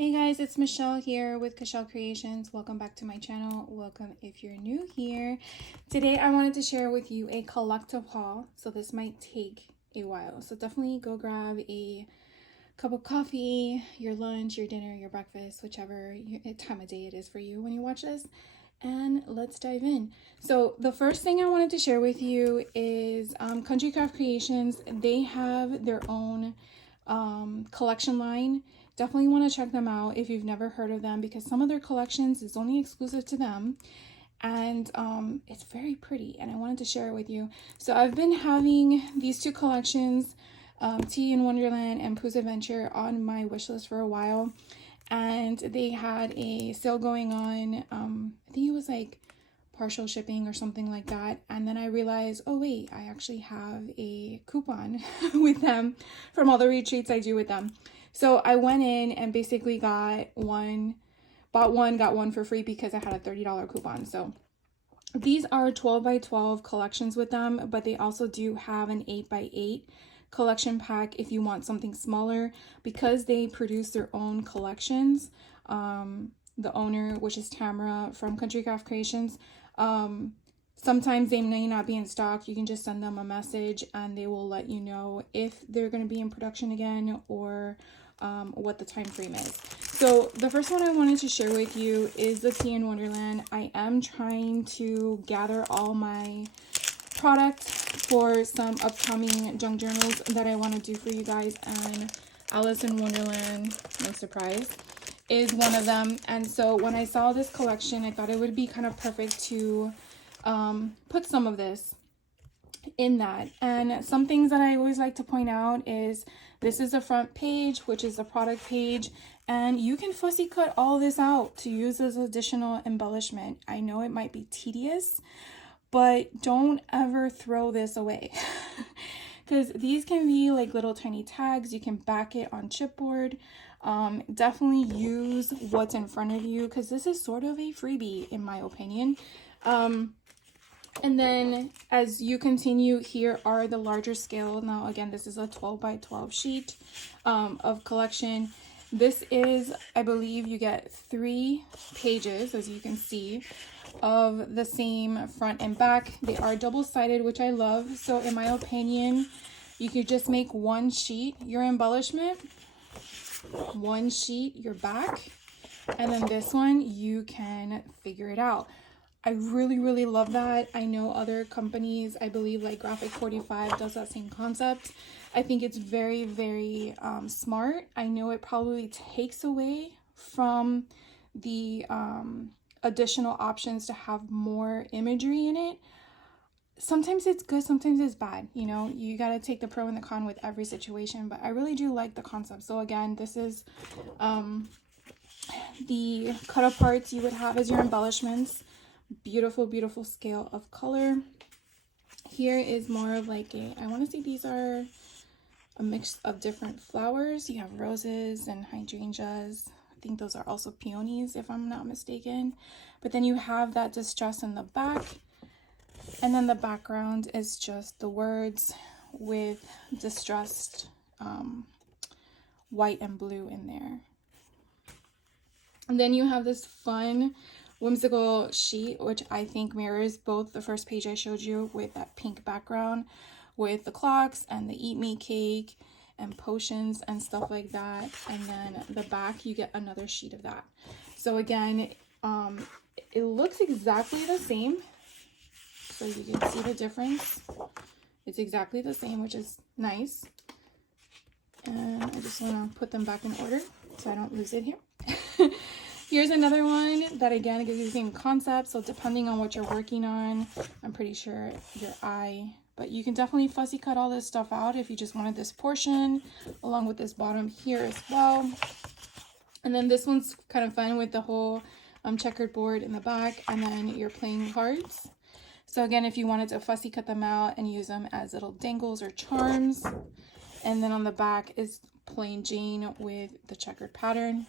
Hey guys, it's Michelle here with Michelle Creations. Welcome back to my channel. Welcome if you're new here. Today I wanted to share with you a collective haul, so this might take a while. So definitely go grab a cup of coffee, your lunch, your dinner, your breakfast, whichever time of day it is for you when you watch this, and let's dive in. So the first thing I wanted to share with you is Country Craft Creations. They have their own collection line. Definitely want to check them out if you've never heard of them, because some of their collections is only exclusive to them, and it's very pretty, and I wanted to share it with you. So I've been having these two collections, Tea in Wonderland and Pooh's Adventure, on my wish list for a while, and they had a sale going on. I think it was like partial shipping or something like that, and then I realized, oh wait, I actually have a coupon with them from all the retreats I do with them. So I went in and basically bought one, got one for free because I had a $30 coupon. So these are 12 by 12 collections with them, but they also do have an 8 by 8 collection pack if you want something smaller, because they produce their own collections. The owner, which is Tamara from Country Craft Creations, sometimes they may not be in stock. You can just send them a message and they will let you know if they're going to be in production again, or what the time frame is. So the first one I wanted to share with you is the Tea in Wonderland. I am trying to gather all my products for some upcoming junk journals that I want to do for you guys, and Alice in Wonderland, no surprise, is one of them. And so when I saw this collection, I thought it would be kind of perfect to put some of this in that. And some things that I always like to point out is this is the front page, which is the product page, and you can fussy cut all this out to use as additional embellishment. I know it might be tedious, but don't ever throw this away because these can be like little tiny tags. You can back it on chipboard. Definitely use what's in front of you, because this is sort of a freebie in my opinion. And then as you continue, here are the larger scale. Now again, this is a 12 by 12 sheet of collection. This is, I believe you get 3 pages, as you can see, of the same front and back. They are double-sided, which I love. So in my opinion, you could just make one sheet your embellishment, one sheet your back, and then this one you can figure it out. I really love that. I know other companies, I believe like Graphic 45 does that same concept. I think it's very smart. I know it probably takes away from the additional options to have more imagery in it. Sometimes it's good, sometimes it's bad. You know, you got to take the pro and the con with every situation, but I really do like the concept. So again, this is the cut up parts you would have as your embellishments. Beautiful scale of color. Here is more of like a, I want to say these are a mix of different flowers. You have roses and hydrangeas. I think those are also peonies if I'm not mistaken. But then you have that distress in the back, and then the background is just the words with distressed white and blue in there. And then you have this fun whimsical sheet, which I think mirrors both the first page I showed you with that pink background with the clocks and the eat me cake and potions and stuff like that. And then the back, you get another sheet of that. So again, it looks exactly the same. So you can see the difference. It's exactly the same, which is nice. And I just want to put them back in order so I don't lose it here. Here's another one that again gives you the same concept. So depending on what you're working on, I'm pretty sure your eye, but you can definitely fussy cut all this stuff out if you just wanted this portion along with this bottom here as well. And then this one's kind of fun with the whole checkered board in the back, and then your playing cards. So again, if you wanted to fussy cut them out and use them as little dangles or charms. And then on the back is plain Jane with the checkered pattern.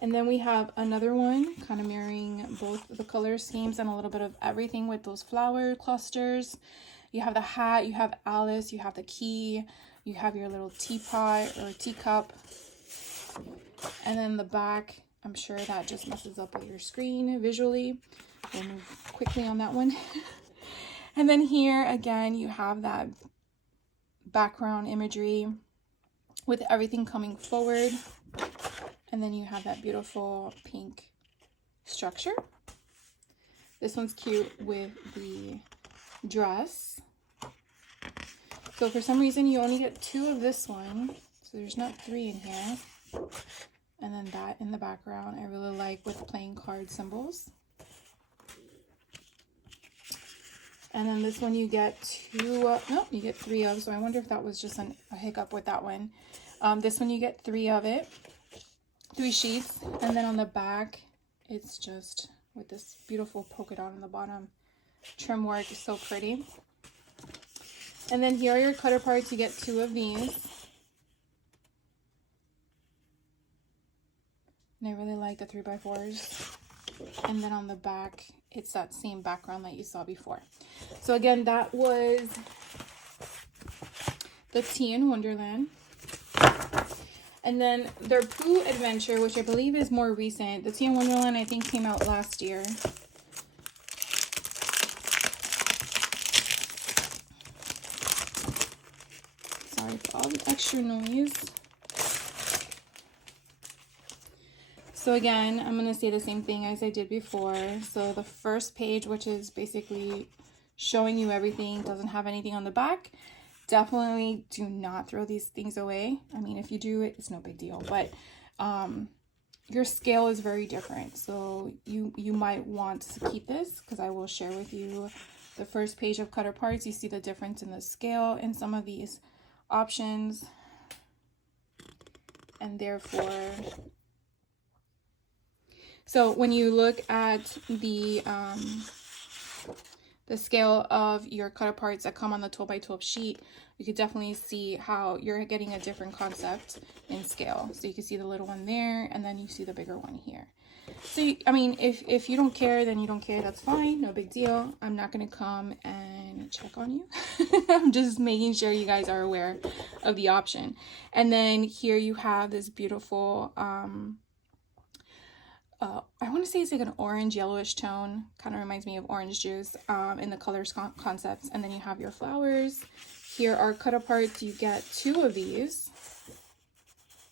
And then we have another one kind of mirroring both the color schemes and a little bit of everything with those flower clusters. You have the hat, you have Alice, you have the key, you have your little teapot or teacup, And then the back, I'm sure that just messes up with your screen visually. We'll move quickly on that one. And then here again, you have that background imagery with everything coming forward. And then you have that beautiful pink structure. This one's cute with the dress. So for some reason you only get 2 of this one, so there's not 3 in here. And then that in the background I really like with playing card symbols. And then this one you get 2, no, you get 3 of, so I wonder if that was just a hiccup with that one. This one you get 3 of it, 3 sheets, and then on the back it's just with this beautiful polka dot on the bottom. Trim work is so pretty. And then here are your cutter parts. You get 2 of these. And I really like the 3x4s. And then on the back, it's that same background that you saw before. So again, that was the Tea in Wonderland. And then their Pooh Adventure, which I believe is more recent. The Tea in Wonderland, I think, came out last year. Sorry for all the extra noise. So again, I'm going to say the same thing as I did before. So the first page, which is basically showing you everything, doesn't have anything on the back. Definitely do not throw these things away. I mean, if you do, it's no big deal, but your scale is very different. So you might want to keep this, because I will share with you the first page of cutter parts. You see the difference in the scale in some of these options, and therefore, so when you look at the scale of your cutter parts that come on the 12x12 sheet, you could definitely see how you're getting a different concept in scale. So you can see the little one there, and then you see the bigger one here. So, I mean, if you don't care, then you don't care. That's fine. No big deal. I'm not going to come and check on you. I'm just making sure you guys are aware of the option. And then here you have this beautiful, I want to say it's like an orange yellowish tone. Kind of reminds me of orange juice in the colors concepts. And then you have your flowers. Here are cutter parts. You get 2 of these.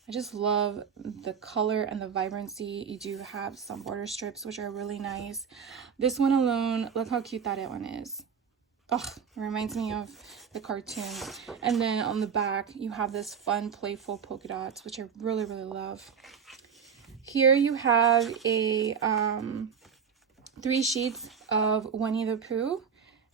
I just love the color and the vibrancy. You do have some border strips, which are really nice. This one alone, look how cute that one is. Oh, it reminds me of the cartoons. And then on the back, you have this fun, playful polka dots, which I really, really love. Here you have a 3 sheets of Winnie the Pooh,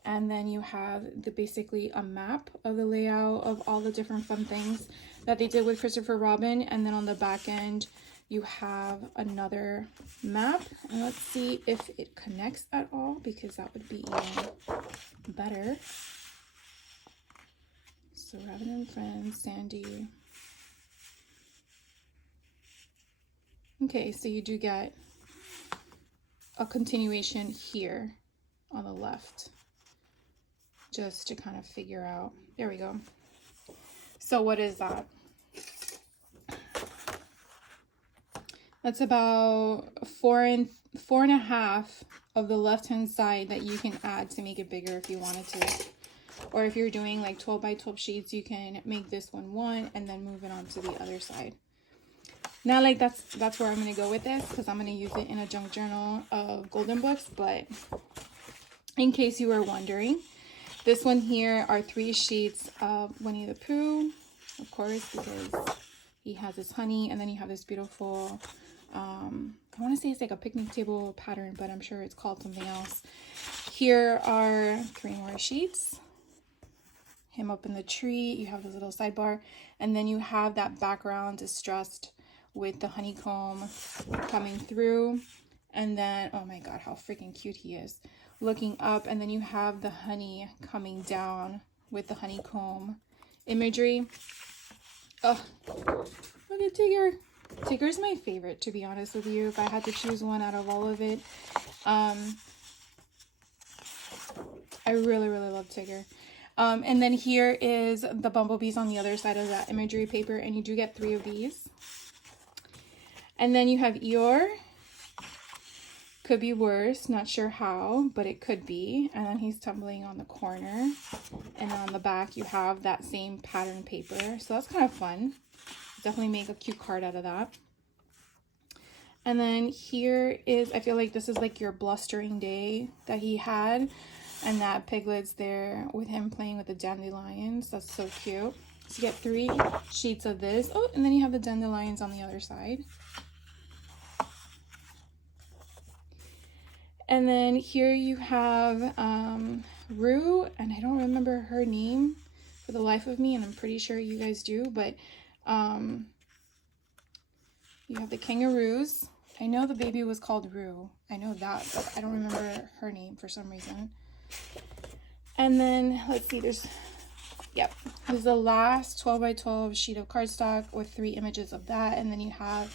and then you have basically a map of the layout of all the different fun things that they did with Christopher Robin. And then on the back end you have another map, and let's see if it connects at all, because that would be even better. So Robin and Friends, Sandy. Okay, so you do get a continuation here on the left, just to kind of figure out. There we go. So what is that? That's about 4.5 of the left-hand side that you can add to make it bigger if you wanted to. Or if you're doing like 12x12 sheets, you can make this one and then move it on to the other side. Not like that's where I'm going to go with this, because I'm going to use it in a junk journal of golden books. But in case you were wondering, this one here are 3 sheets of Winnie the Pooh, of course, because he has his honey. And then you have this beautiful, I want to say it's like a picnic table pattern, but I'm sure it's called something else. Here are 3 more sheets. Him up in the tree. You have this little sidebar. And then you have that background distressed with the honeycomb coming through. And then, oh my god, how freaking cute he is, looking up. And then you have the honey coming down with the honeycomb imagery. Oh, look at Tigger. Tigger's my favorite, to be honest with you, if I had to choose one out of all of it. I really, really love Tigger. And then here is the bumblebees on the other side of that imagery paper, and you do get 3 of these. And then you have Eeyore. Could be worse, not sure how, but it could be. And then he's tumbling on the corner. And on the back you have that same pattern paper. So that's kind of fun. Definitely make a cute card out of that. And then here is, I feel like this is like your blustering day that he had. And that Piglet's there with him playing with the dandelions. That's so cute. So you get 3 sheets of this. Oh, and then you have the dandelions on the other side. And then here you have Rue, and I don't remember her name for the life of me, and I'm pretty sure you guys do, but you have the kangaroos. I know the baby was called Rue. I know that, but I don't remember her name for some reason. And then, let's see, there's the last 12 by 12 sheet of cardstock with 3 images of that, and then you have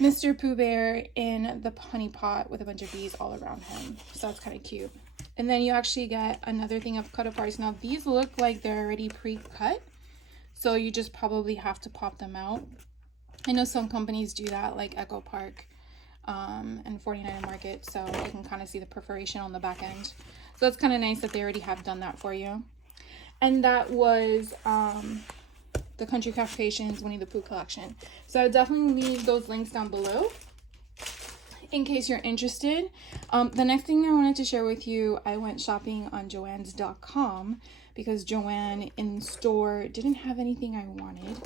Mr. Pooh Bear in the honey pot with a bunch of bees all around him. So that's kind of cute. And then you actually get another thing of cut aparts. Now these look like they're already pre-cut, so you just probably have to pop them out. I know some companies do that, like Echo Park and 49 Market, so you can kind of see the perforation on the back end. So it's kind of nice that they already have done that for you. And that was the Country Craft Creations Winnie the Pooh collection. So I would definitely leave those links down below in case you're interested. The next thing I wanted to share with you, I went shopping on Joann's.com because Joann in store didn't have anything I wanted,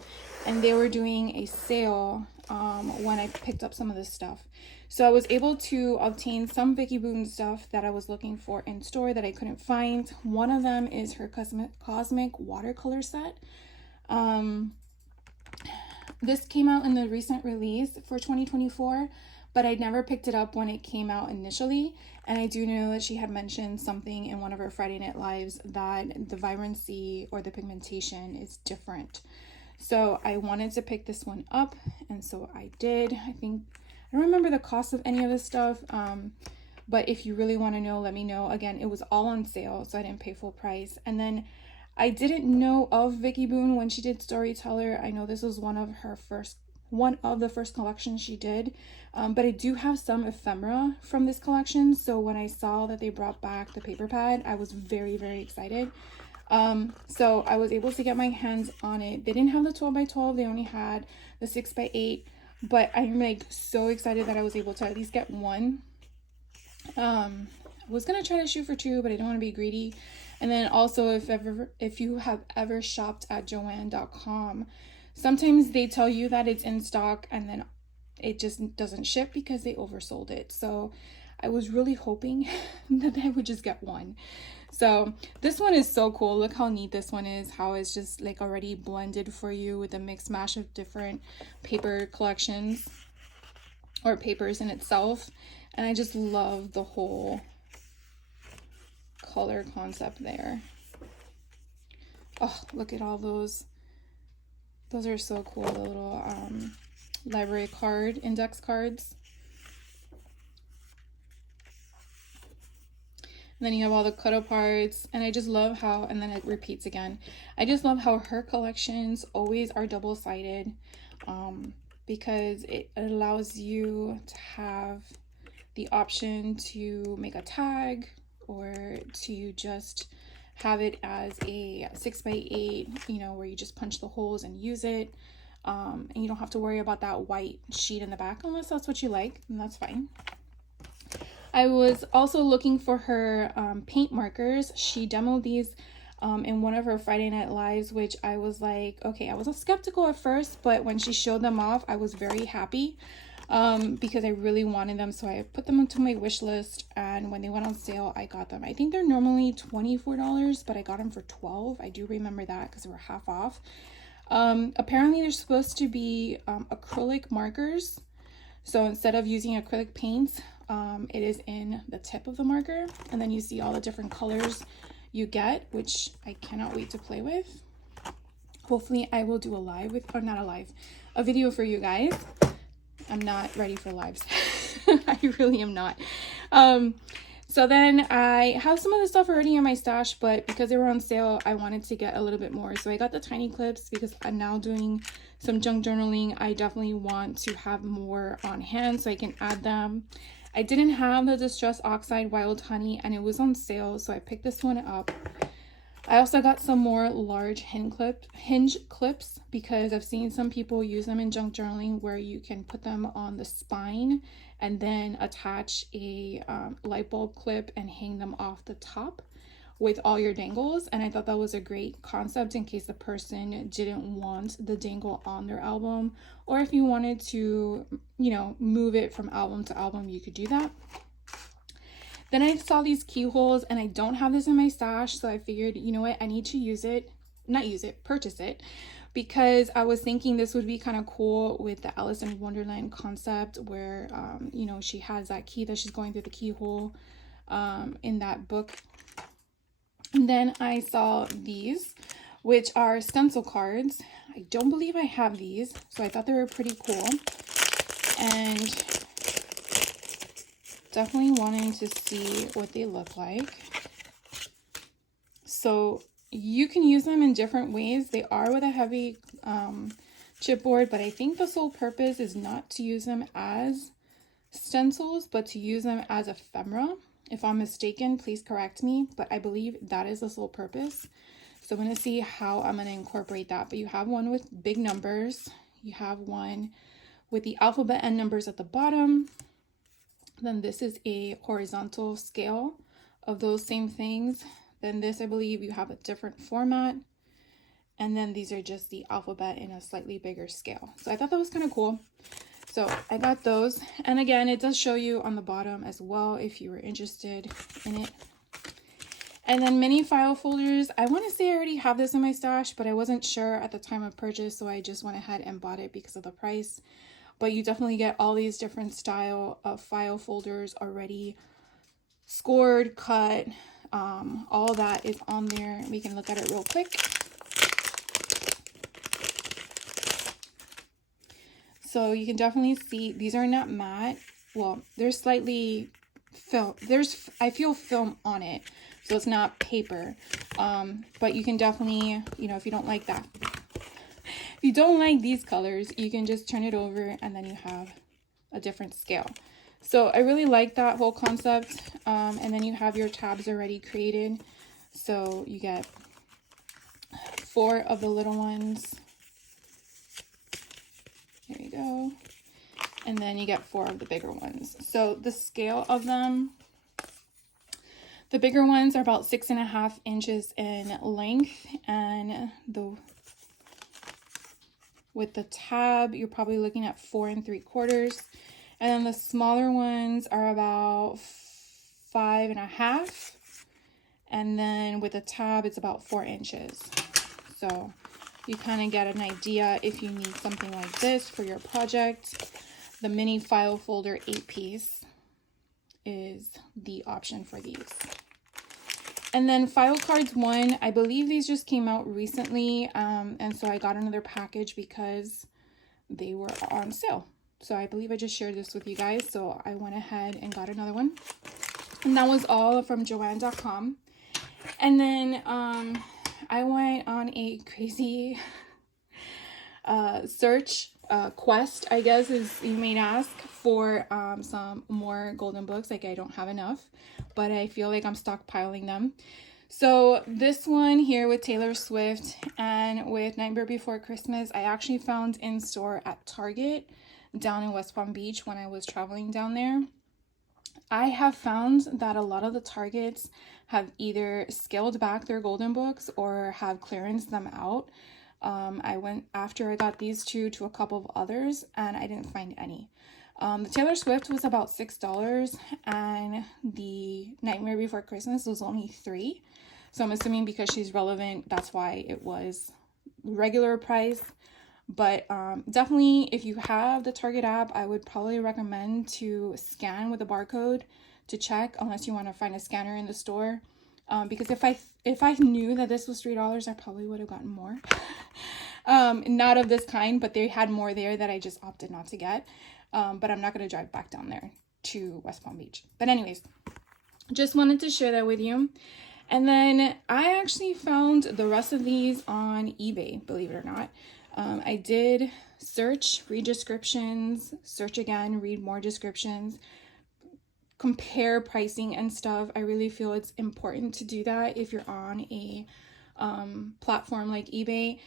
and they were doing a sale when I picked up some of this stuff. So I was able to obtain some Vicky Boon stuff that I was looking for in store that I couldn't find. One of them is her Cosmic watercolor set. This came out in the recent release for 2024, but I never picked it up when it came out initially. And I do know that she had mentioned something in one of her Friday Night Lives that the vibrancy or the pigmentation is different. So I wanted to pick this one up, and so I did. I don't remember the cost of any of this stuff, but if you really want to know, let me know. Again, it was all on sale, so I didn't pay full price. And then I didn't know of Vicky Boon when she did Storyteller. I know this was one of the first collections she did, but I do have some ephemera from this collection. So when I saw that they brought back the paper pad, I was very, very excited. So I was able to get my hands on it. They didn't have the 12 by 12. They only had the 6 by 8, but I'm like so excited that I was able to at least get one. I was going to try to shoot for 2, but I don't want to be greedy. And then also, if you have ever shopped at Joann.com, sometimes they tell you that it's in stock and then it just doesn't ship because they oversold it. So I was really hoping that I would just get one. So this one is so cool. Look how neat this one is, how it's just like already blended for you with a mixed mash of different paper collections or papers in itself. And I just love the whole color concept there. Oh, look at all those. Those are so cool, the little library card, index cards. And then you have all the cut aparts, and I just love how, and then it repeats again. I just love how her collections always are double-sided, because it allows you to have the option to make a tag or to just have it as a 6 by 8, you know, where you just punch the holes and use it. And you don't have to worry about that white sheet in the back unless that's what you like, and that's fine. I was also looking for her paint markers. She demoed these in one of her Friday Night Lives, which I was like, okay, I was skeptical at first, but when she showed them off, I was very happy because I really wanted them. So I put them onto my wish list, and when they went on sale, I got them. I think they're normally $24, but I got them for $12. I do remember that because they were half off. Apparently they're supposed to be acrylic markers. So instead of using acrylic paints, it is in the tip of the marker, and then you see all the different colors you get, which I cannot wait to play with. Hopefully I will do a video for you guys. I'm not ready for lives. I really am not. So then I have some of the stuff already in my stash, but because they were on sale, I wanted to get a little bit more. So I got the tiny clips because I'm now doing some junk journaling, I definitely want to have more on hand so I can add them. I didn't have the Distress Oxide Wild Honey and it was on sale, so I picked this one up. I also got some more large hinge clips because I've seen some people use them in junk journaling where you can put them on the spine and then attach a light bulb clip and hang them off the top with all your dangles. And I thought that was a great concept in case the person didn't want the dangle on their album, or if you wanted to, you know, move it from album to album, you could do that. Then I saw these keyholes and I don't have this in my stash, so I figured, you know what, I need to purchase it, because I was thinking this would be kind of cool with the Alice in Wonderland concept where, you know, she has that key that she's going through the keyhole in that book. And then I saw these, which are stencil cards. I don't believe I have these, so I thought they were pretty cool. And definitely wanting to see what they look like. So you can use them in different ways. They are with a heavy chipboard, but I think the sole purpose is not to use them as stencils, but to use them as ephemera. If I'm mistaken, please correct me, but I believe that is the sole purpose. So I'm going to see how I'm going to incorporate that. But you have one with big numbers. You have one with the alphabet and numbers at the bottom. Then this is a horizontal scale of those same things. Then this, I believe, you have a different format. And then these are just the alphabet in a slightly bigger scale. So I thought that was kind of cool. So I got those. And again, it does show you on the bottom as well if you were interested in it. And then mini file folders. I want to say I already have this in my stash, but I wasn't sure at the time of purchase, so I just went ahead and bought it because of the price. But you definitely get all these different style of file folders already scored, cut, all that is on there. We can look at it real quick. So you can definitely see these are not matte. Well, they're slightly film. I feel film on it, so it's not paper. But you can definitely, you know, if you don't like that, if you don't like these colors, you can just turn it over and then you have a different scale. So I really like that whole concept. And then you have your tabs already created. So you get 4 of the little ones. There you go. And then you get 4 of the bigger ones. So the scale of them, the bigger ones are about 6.5 inches in length, and with the tab, you're probably looking at 4 3/4. And then the smaller ones are about 5.5. And then with the tab, it's about 4 inches. So you kind of get an idea if you need something like this for your project. The mini file folder 8-piece is the option for these. And then File Cards 1, I believe these just came out recently, and so I got another package because they were on sale. So I believe I just shared this with you guys, so I went ahead and got another one. And that was all from Joann.com. And then I went on a crazy search quest, I guess, as you may ask, for some more golden books. Like, I don't have enough, but I feel like I'm stockpiling them. So this one here with Taylor Swift and with Nightmare Before Christmas, I actually found in store at Target down in West Palm Beach when I was traveling down there. I have found that a lot of the Targets have either scaled back their golden books or have clearanced them out. I went after I got these two to a couple of others and I didn't find any. The Taylor Swift was about $6 and the Nightmare Before Christmas was only $3. So I'm assuming because she's relevant, that's why it was regular price. But definitely, if you have the Target app, I would probably recommend to scan with a barcode to check, unless you want to find a scanner in the store. Because if I knew that this was $3, I probably would have gotten more. Not of this kind, but they had more there that I just opted not to get. But I'm not going to drive back down there to West Palm Beach. But anyways, just wanted to share that with you. And then I actually found the rest of these on eBay, believe it or not. I did search, read descriptions, search again, read more descriptions, compare pricing and stuff. I really feel it's important to do that if you're on a platform like eBay.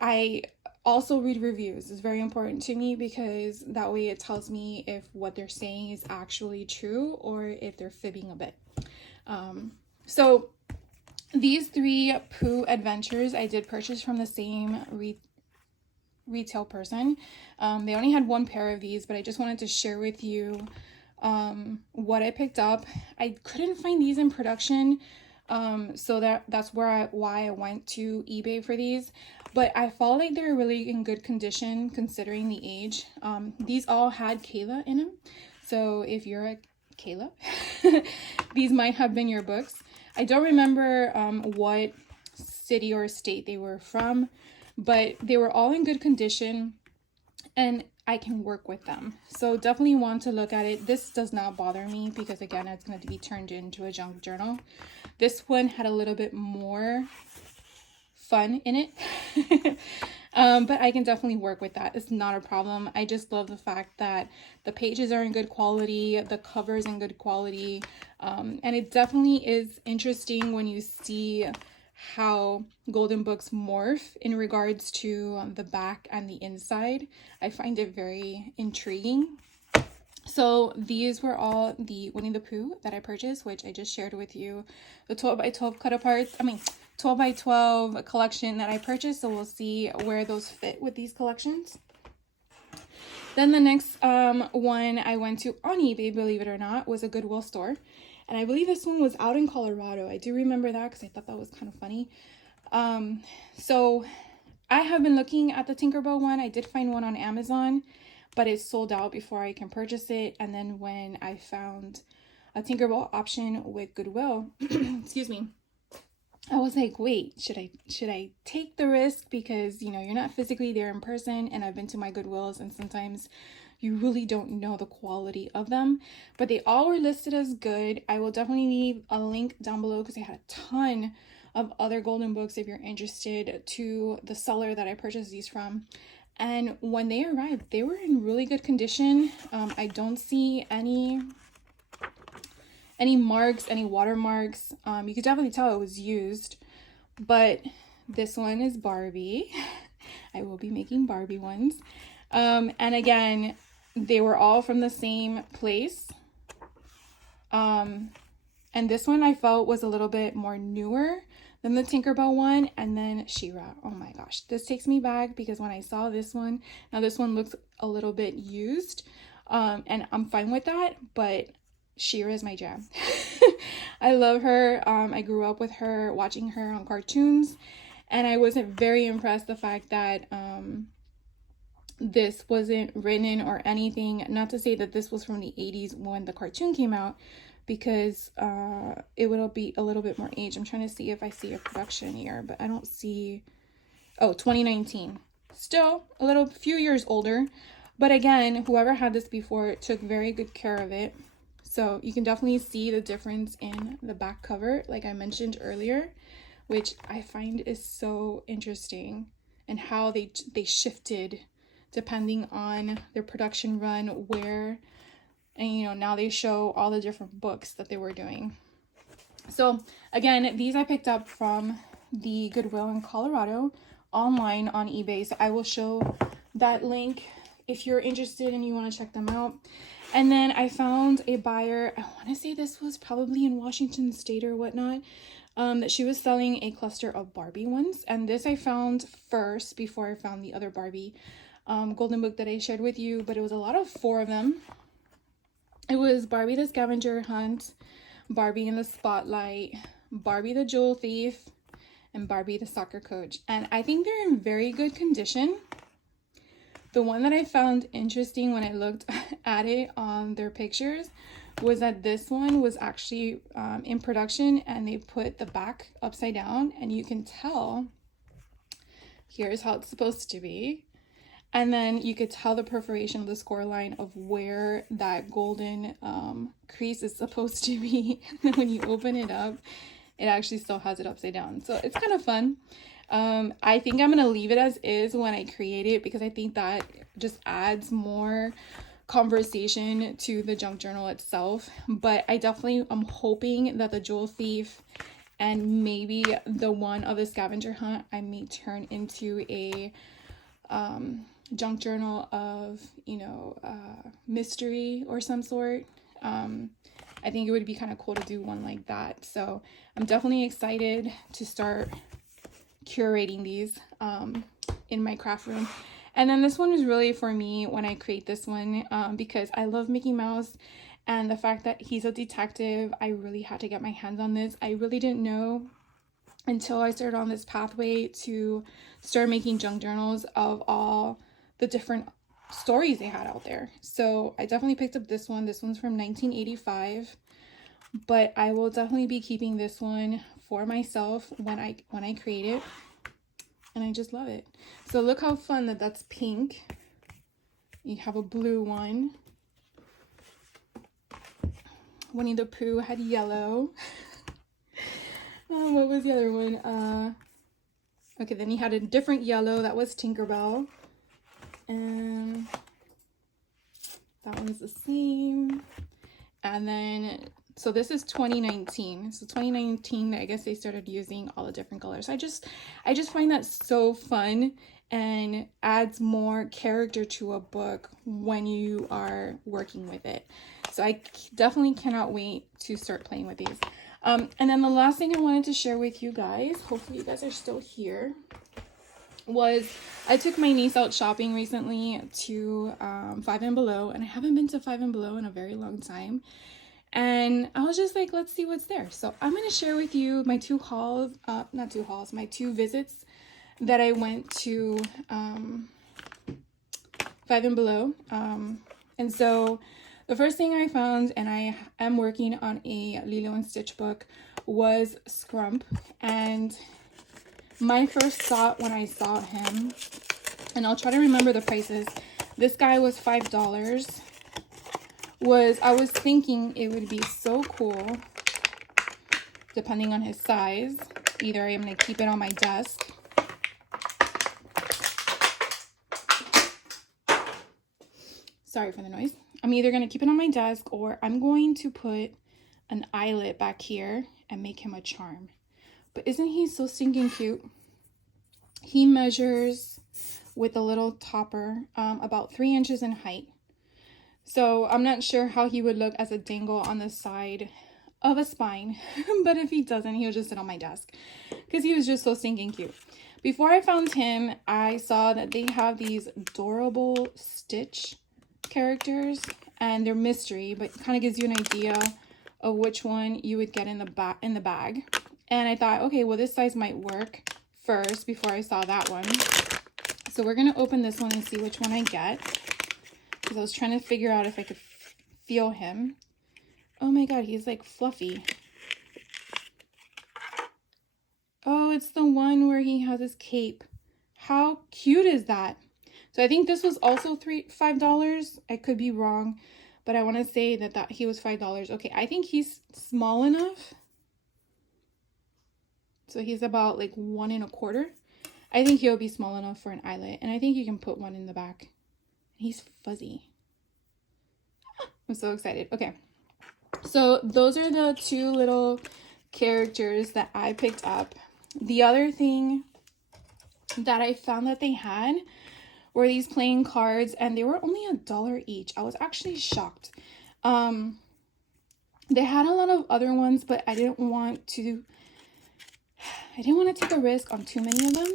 I also read reviews. It's very important to me because that way it tells me if what they're saying is actually true or if they're fibbing a bit. So these 3 Pooh adventures I did purchase from the same retail person. They only had 1 pair of these, but I just wanted to share with you what I picked up. I couldn't find these in production, so that's why I went to eBay for these. But I felt like they're really in good condition considering the age. These all had Kayla in them, so if you're a Kayla, these might have been your books. I don't remember what city or state they were from, but they were all in good condition and I can work with them. So definitely want to look at it. This does not bother me because again, it's going to be turned into a junk journal. This one had a little bit more fun in it. But I can definitely work with that. It's not a problem. I just love the fact that the pages are in good quality, the cover's in good quality, and it definitely is interesting when you see how golden books morph in regards to the back and the inside. I find it very intriguing. So these were all the Winnie the Pooh that I purchased, which I just shared with you. The 12 by 12 cut aparts, 12 by 12 collection that I purchased. So we'll see where those fit with these collections. Then the next one I went to on eBay, believe it or not, was a Goodwill store. And I believe this one was out in Colorado. I do remember that because I thought that was kind of funny. So I have been looking at the Tinkerbell one. I did find one on Amazon, but it sold out before I can purchase it. And then when I found a Tinkerbell option with Goodwill, excuse me, I was like, wait, should I take the risk? Because, you know, you're not physically there in person, and I've been to my Goodwills and sometimes you really don't know the quality of them, but they all were listed as good. I will definitely leave a link down below because I had a ton of other golden books if you're interested to the seller that I purchased these from. And when they arrived, they were in really good condition. I don't see any marks, any watermarks. You could definitely tell it was used, but this one is Barbie. I will be making Barbie ones. And again, they were all from the same place. And this one I felt was a little bit more newer than the Tinkerbell one. And then She-Ra. Oh my gosh, this takes me back because when I saw this one, now this one looks a little bit used, and I'm fine with that, but She-Ra is my jam. I love her. I grew up with her, watching her on cartoons, and I wasn't very impressed the fact that this wasn't written or anything. Not to say that this was from the 80s when the cartoon came out, because it would be a little bit more age. I'm trying to see if I see a production year, but I don't see. Oh, 2019. Still a few years older, but again, whoever had this before took very good care of it. So you can definitely see the difference in the back cover, like I mentioned earlier, which I find is so interesting, and how they shifted depending on their production run, where, and you know, now they show all the different books that they were doing. So again, these I picked up from the Goodwill in Colorado online on eBay. So I will show that link if you're interested and you want to check them out. And then I found a buyer, I want to say this was probably in Washington State or whatnot, that she was selling a cluster of Barbie ones. And this I found first before I found the other Barbie golden book that I shared with you, but it was a lot of 4 of them. It was Barbie the Scavenger Hunt, Barbie in the Spotlight, Barbie the Jewel Thief, and Barbie the Soccer Coach. And I think they're in very good condition. The one that I found interesting when I looked at it on their pictures was that this one was actually in production, and they put the back upside down, and you can tell here's how it's supposed to be. And then you could tell the perforation of the score line of where that golden crease is supposed to be. And then when you open it up, it actually still has it upside down. So it's kind of fun. I think I'm gonna leave it as is when I create it, because I think that just adds more conversation to the junk journal itself. But I definitely am hoping that the Jewel Thief and maybe the one of the Scavenger Hunt I may turn into a junk journal of, you know, mystery or some sort. I think it would be kind of cool to do one like that. So I'm definitely excited to start curating these in my craft room. And then this one is really for me when I create this one, because I love Mickey Mouse, and the fact that he's a detective, I really had to get my hands on this. I really didn't know until I started on this pathway to start making junk journals of all the different stories they had out there. So I definitely picked up this one. This one's from 1985, but I will definitely be keeping this one for myself when I create it, and I just love it. So look how fun that that's pink. You have a blue one. Winnie the Pooh had yellow. What was the other one? Okay, then he had a different yellow. That was Tinkerbell. And that one's the same. And then, so this is 2019. So 2019, I guess they started using all the different colors. I just find that so fun and adds more character to a book when you are working with it. So I definitely cannot wait to start playing with these. And then the last thing I wanted to share with you guys, hopefully you guys are still here, was I took my niece out shopping recently to Five and Below, and I haven't been to Five and Below in a very long time. And I was just like, let's see what's there. So I'm going to share with you my two hauls, my two visits that I went to Five and Below. And so the first thing I found, and I am working on a Lilo and Stitch book, was Scrump. And my first thought when I saw him, and I'll try to remember the prices, this guy was $5, was I was thinking it would be so cool, depending on his size. Either I'm going to keep it on my desk, sorry for the noise. I'm either going to keep it on my desk, or I'm going to put an eyelet back here and make him a charm. But isn't he so stinking cute? He measures, with a little topper, about 3 inches in height. So I'm not sure how he would look as a dangle on the side of a spine. But if he doesn't, he'll just sit on my desk, because he was just so stinking cute. Before I found him, I saw that they have these adorable Stitch characters, and they're mystery, but kind of gives you an idea of which one you would get in the bag. And I thought, okay, well, this size might work first before I saw that one. So we're gonna open this one and see which one I get, because I was trying to figure out if I could feel him. Oh my god, he's like fluffy. Oh, it's the one where he has his cape. How cute is that? So I think this was also $5. I could be wrong, but I want to say that he was $5. Okay, I think he's small enough. So he's about like 1 1/4. I think he'll be small enough for an eyelet, and I think you can put one in the back. He's fuzzy. I'm so excited. Okay, so those are the two little characters that I picked up. The other thing that I found that they had were these playing cards, and they were only $1 each. I was actually shocked. They had a lot of other ones, but I didn't want to take a risk on too many of them.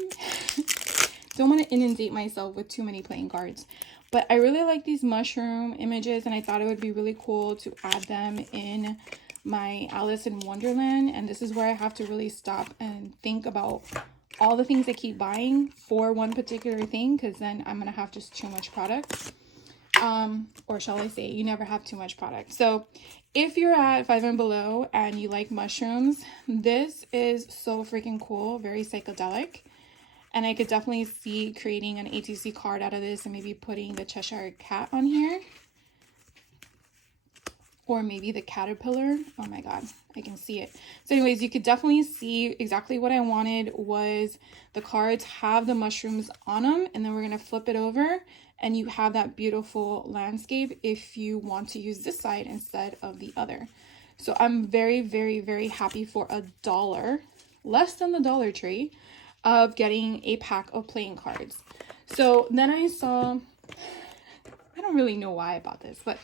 Don't want to inundate myself with too many playing cards. But I really like these mushroom images, and I thought it would be really cool to add them in my Alice in Wonderland. And this is where I have to really stop and think about all the things I keep buying for one particular thing, because then I'm going to have just too much product. Or shall I say, you never have too much product. So if you're at Five and Below and you like mushrooms, this is so freaking cool, very psychedelic. And I could definitely see creating an ATC card out of this and maybe putting the Cheshire Cat on here. or maybe the caterpillar. Oh my god, I can see it. So anyways, you could definitely see exactly what I wanted was the cards have the mushrooms on them, and then we're going to flip it over and you have that beautiful landscape if you want to use this side instead of the other. So I'm very, very, very happy for $1, less than the Dollar Tree, of getting a pack of playing cards. So then I saw, I don't really know why I bought this, but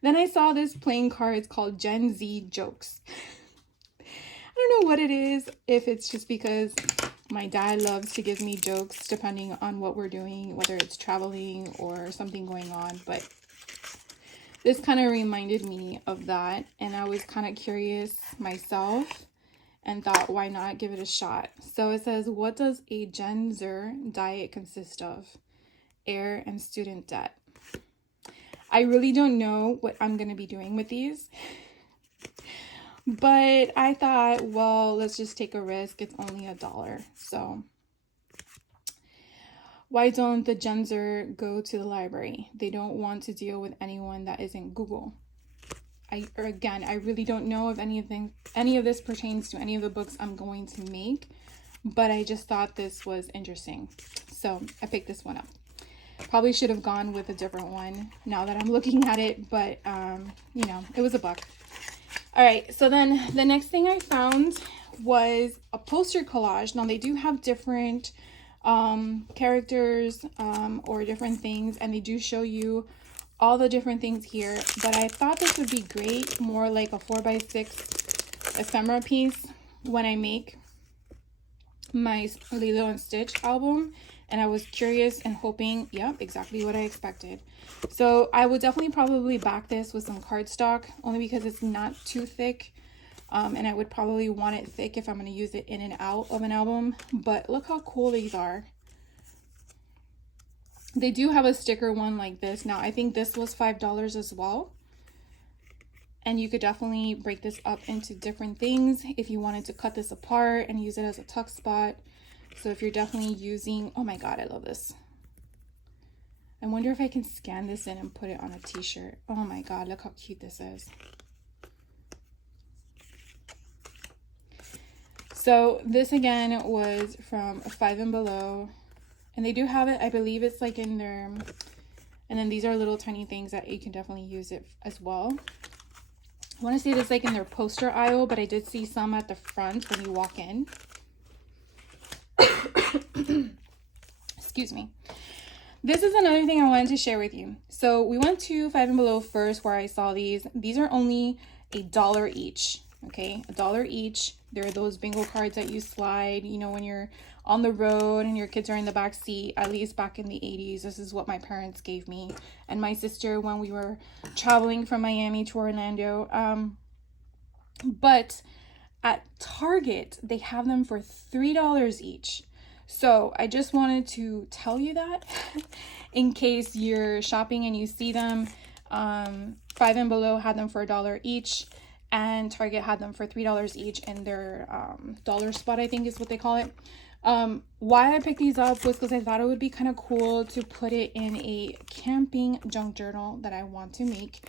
then I saw this playing cards called Gen Z Jokes. I don't know what it is, if it's just because my dad loves to give me jokes depending on what we're doing, whether it's traveling or something going on, but this kind of reminded me of that, and I was kind of curious myself and thought, why not give it a shot? So it says, what does a Gen Zer diet consist of? Air and student debt. I really don't know what I'm going to be doing with these, but I thought, well, let's just take a risk. It's only $1. So why don't the Gen Zer go to the library? They don't want to deal with anyone that isn't Google. I really don't know if any of this pertains to any of the books I'm going to make, but I just thought this was interesting. So I picked this one up. Probably should have gone with a different one now that I'm looking at it, but you know, it was $1. All right, so then the next thing I found was a poster collage. Now they do have different characters or different things, and they do show you all the different things here, but I thought this would be great, more like a 4x6 ephemera piece when I make my Lilo and Stitch album. And I was curious and hoping, yep, exactly what I expected. So I would definitely probably back this with some cardstock, only because it's not too thick. And I would probably want it thick if I'm going to use it in and out of an album. But look how cool these are. They do have a sticker one like this. Now, I think this was $5 as well. And you could definitely break this up into different things if you wanted to cut this apart and use it as a tuck spot. So if you're definitely using, oh my god, I love this. I wonder if I can scan this in and put it on a t-shirt. Oh my god, look how cute this is. So this again was from Five and Below. And they do have it, I believe it's like in their, and then these are little tiny things that you can definitely use it as well. I want to say this like in their poster aisle, but I did see some at the front when you walk in. Excuse me. This is another thing I wanted to share with you. So we went to Five and Below first, where I saw these. These are only $1 each. Okay, $1 each. There are those bingo cards that you slide, you know, when you're on the road and your kids are in the back seat. At least back in the 80s, this is what my parents gave me and my sister when we were traveling from Miami to Orlando. But at Target, they have them for $3 each. So I just wanted to tell you that in case you're shopping and you see them. Five and Below had them for $1 each, and Target had them for $3 each in their dollar spot, I think is what they call it. Why I picked these up was because I thought it would be kind of cool to put it in a camping junk journal that I want to make.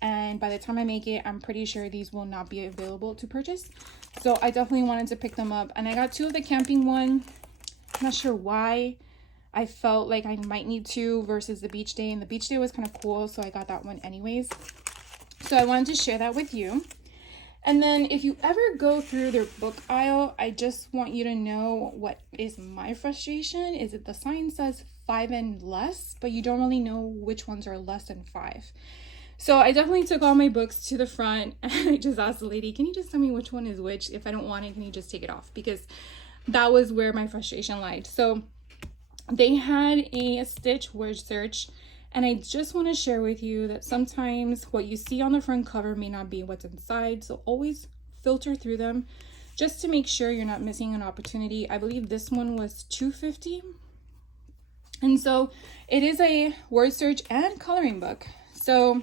And by the time I make it, I'm pretty sure these will not be available to purchase. So I definitely wanted to pick them up. And I got 2 of the camping one. I'm not sure why I felt like I might need 2 versus the beach day. And the beach day was kind of cool, so I got that one anyways. So I wanted to share that with you. And then if you ever go through their book aisle, I just want you to know what is my frustration is that the sign says 5 and less, but you don't really know which ones are less than 5. So I definitely took all my books to the front and I just asked the lady, can you just tell me which one is which? If I don't want it, can you just take it off? Because that was where my frustration lied. So they had a Stitch word search, and I just want to share with you that sometimes what you see on the front cover may not be what's inside. So always filter through them just to make sure you're not missing an opportunity. I believe this one was $2.50. And so it is a word search and coloring book. So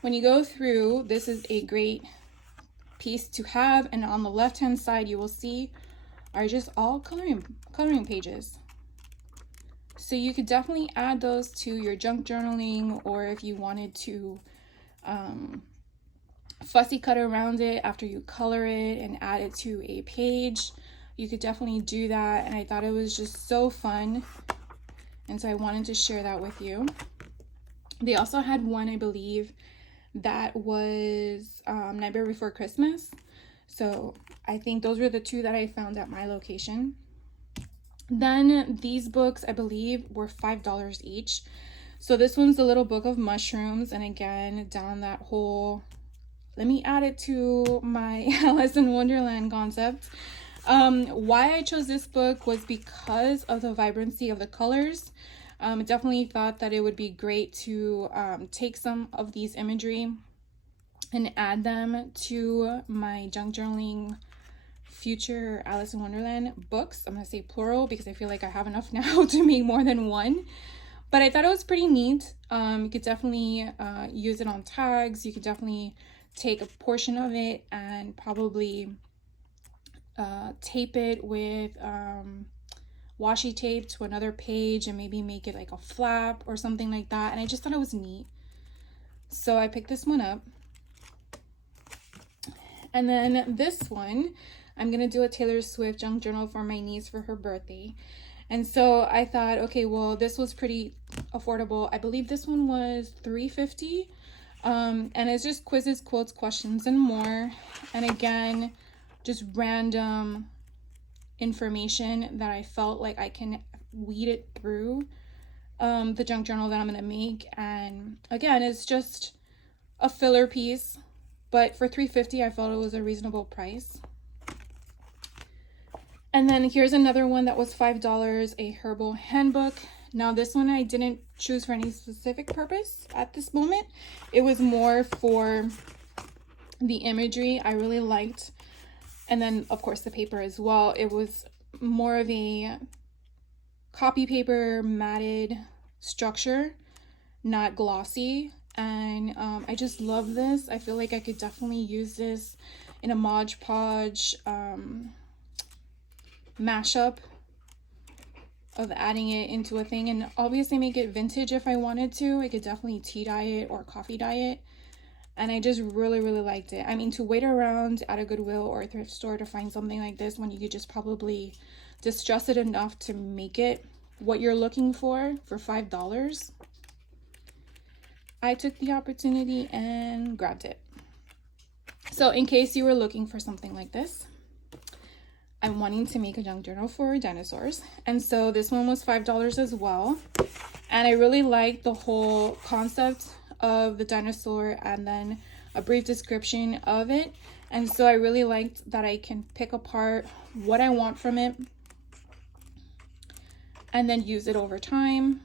when you go through, this is a great piece to have. And on the left hand side, you will see are just all coloring pages. So you could definitely add those to your junk journaling, or if you wanted to fussy cut around it after you color it and add it to a page, you could definitely do that. And I thought it was just so fun. And so I wanted to share that with you. They also had one, I believe, that was Nightmare Before Christmas. So I think those were the two that I found at my location. Then these books, I believe, were $5 each. So this one's the Little Book of Mushrooms. And again, down that whole, let me add it to my Alice in Wonderland concept. Why I chose this book was because of the vibrancy of the colors. I definitely thought that it would be great to take some of these imagery and add them to my junk journaling future Alice in Wonderland books. I'm going to say plural because I feel like I have enough now to make more than one. But I thought it was pretty neat. You could definitely use it on tags. You could definitely take a portion of it and probably tape it with washi tape to another page and maybe make it like a flap or something like that. And I just thought it was neat. So I picked this one up. And then this one, I'm going to do a Taylor Swift junk journal for my niece for her birthday. And so I thought, okay, well, this was pretty affordable. I believe this one was $3.50. And it's just quizzes, quotes, questions, and more. And again, just random information that I felt like I can weed it through the junk journal that I'm going to make. And again, it's just a filler piece. But for $3.50, I felt it was a reasonable price. And then here's another one that was $5, a herbal handbook. Now this one I didn't choose for any specific purpose at this moment. It was more for the imagery I really liked. And then of course the paper as well. It was more of a copy paper matted structure, not glossy. And I just love this. I feel like I could definitely use this in a Mod Podge mashup of adding it into a thing, and obviously make it vintage if I wanted to. I could definitely tea dye it or coffee dye it, and I just really liked it. I mean, to wait around at a Goodwill or a thrift store to find something like this when you could just probably distress it enough to make it what you're looking for $5, I took the opportunity and grabbed it. So in case you were looking for something like this, I'm wanting to make a junk journal for dinosaurs. And so this one was $5 as well. And I really liked the whole concept of the dinosaur and then a brief description of it. And so I really liked that I can pick apart what I want from it and then use it over time.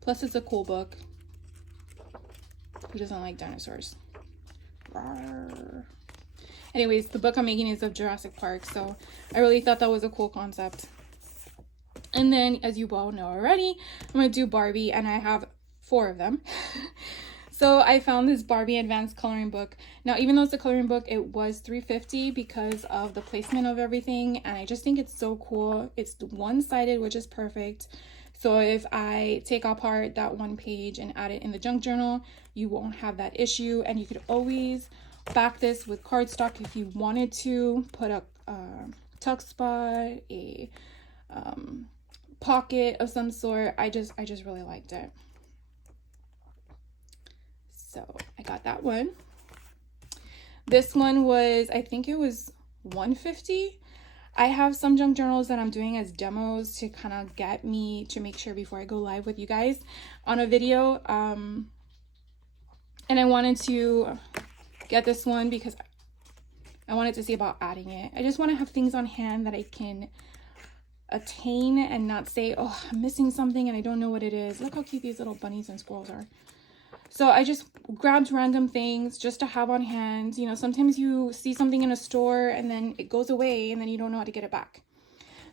Plus it's a cool book. Who doesn't like dinosaurs? Rawr. Anyways, the book I'm making is of Jurassic Park, so I really thought that was a cool concept. And then, as you all know already, I'm going to do Barbie, and I have 4 of them. So I found this Barbie Advanced Coloring Book. Now, even though it's a coloring book, it was $3.50 because of the placement of everything, and I just think it's so cool. It's one-sided, which is perfect. So if I take apart that one page and add it in the junk journal, you won't have that issue, and you could always back this with cardstock if you wanted to, put a tuck spot, a pocket of some sort. I just really liked it. So I got that one. This one was, I think it was $1.50. I have some junk journals that I'm doing as demos to kind of get me to make sure before I go live with you guys on a video. And I wanted to get this one because I wanted to see about adding it. I just want to have things on hand that I can attain and not say, oh, I'm missing something and I don't know what it is. Look how cute these little bunnies and squirrels are. So I just grabbed random things just to have on hand. You know, sometimes you see something in a store and then it goes away and then you don't know how to get it back.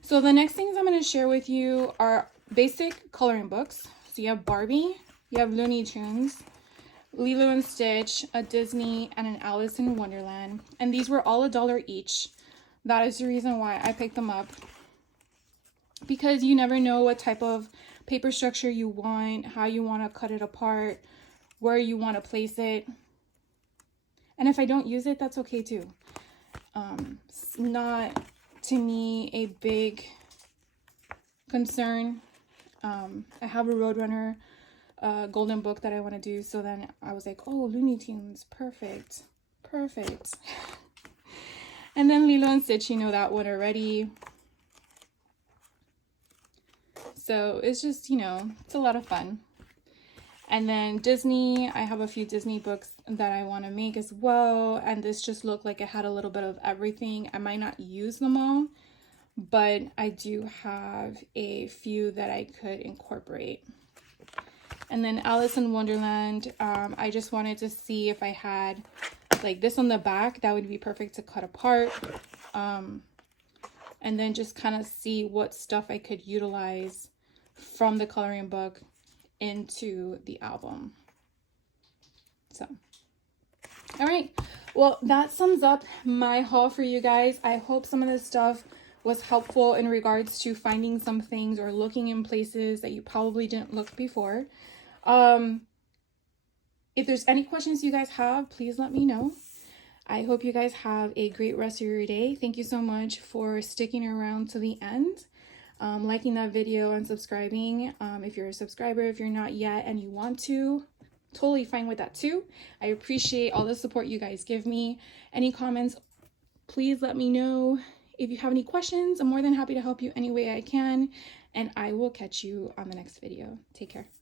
So the next things I'm going to share with you are basic coloring books. So you have Barbie, you have Looney Tunes, Lilo and Stitch, a Disney, and an Alice in Wonderland. And these were all $1 each. That is the reason why I picked them up. Because you never know what type of paper structure you want, how you want to cut it apart, where you want to place it. And if I don't use it, that's okay too. It's not, to me, a big concern. I have a Roadrunner golden book that I want to do, so then I was like, oh, Looney Tunes, perfect. And then Lilo and Stitch, you know that one already. So it's just, you know, it's a lot of fun. And then Disney, I have a few Disney books that I want to make as well. And this just looked like it had a little bit of everything. I might not use them all, but I do have a few that I could incorporate. And then Alice in Wonderland, I just wanted to see if I had like this on the back, that would be perfect to cut apart. And then just kind of see what stuff I could utilize from the coloring book into the album. So, all right, well, that sums up my haul for you guys. I hope some of this stuff was helpful in regards to finding some things or looking in places that you probably didn't look before. If there's any questions you guys have, please let me know. I hope you guys have a great rest of your day. Thank you so much for sticking around to the end. Liking that video and subscribing. If you're a subscriber, if you're not yet and you want to, totally fine with that too. I appreciate all the support you guys give me. Any comments, please let me know. If you have any questions, I'm more than happy to help you any way I can. And I will catch you on the next video. Take care.